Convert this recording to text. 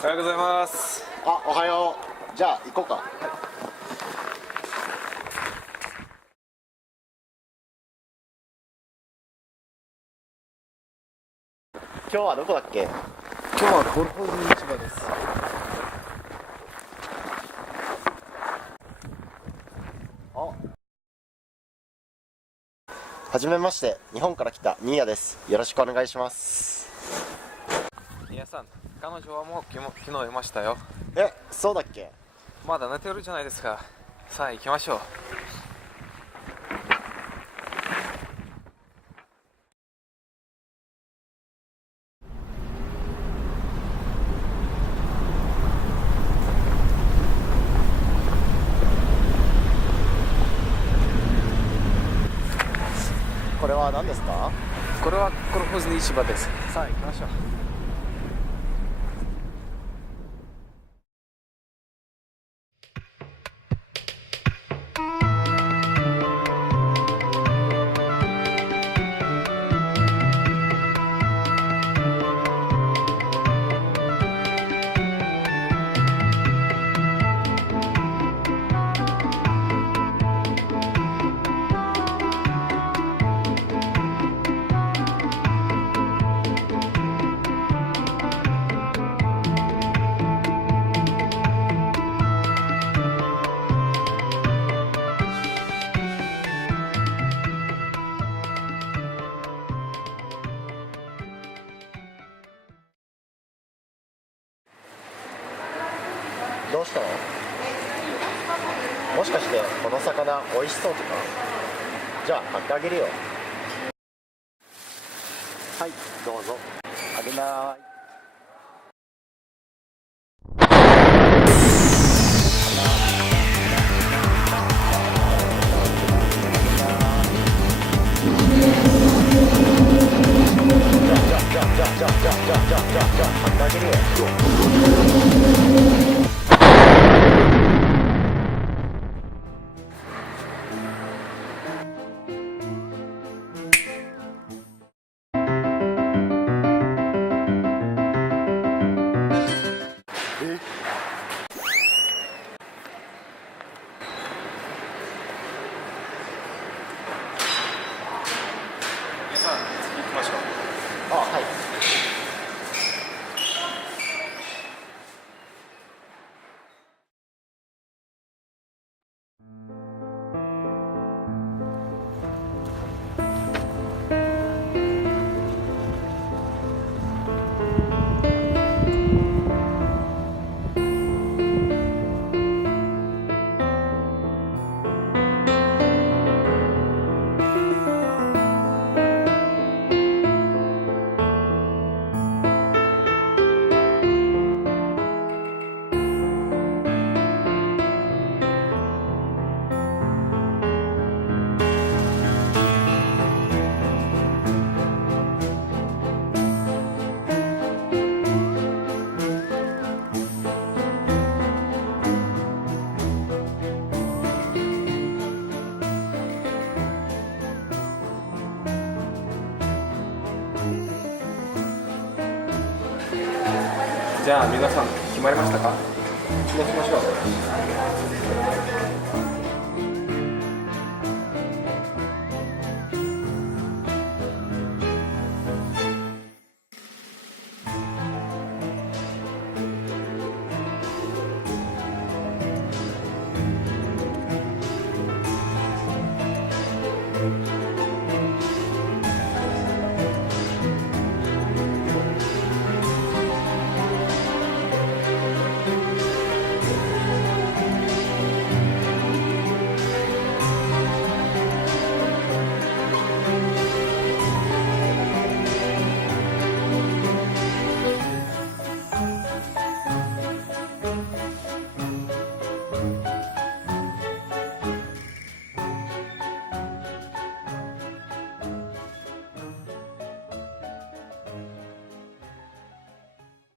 おはようございます。あ、おはよう。じゃあ行こうか。今日はどこだっけ？今日はゴルフ市場です。はじめまして、日本から来たニーヤです。よろしくお願いします。皆さん、彼女はもう昨日いましたよ。え、そうだっけ？まだ寝てるじゃないですか。さあ行きましょう。これは何ですか？これはゴルフ市場です。さあ行きましょう。どうしたの？もしかしてこの魚美味しそうとか？じゃあ買ってあげるよ。はい、どうぞ。あげなーい。じゃあ買ってあげるよ。皆さん、次行きましょう。あ、はい。じゃあ皆さん決まりましたか？そうしましょう。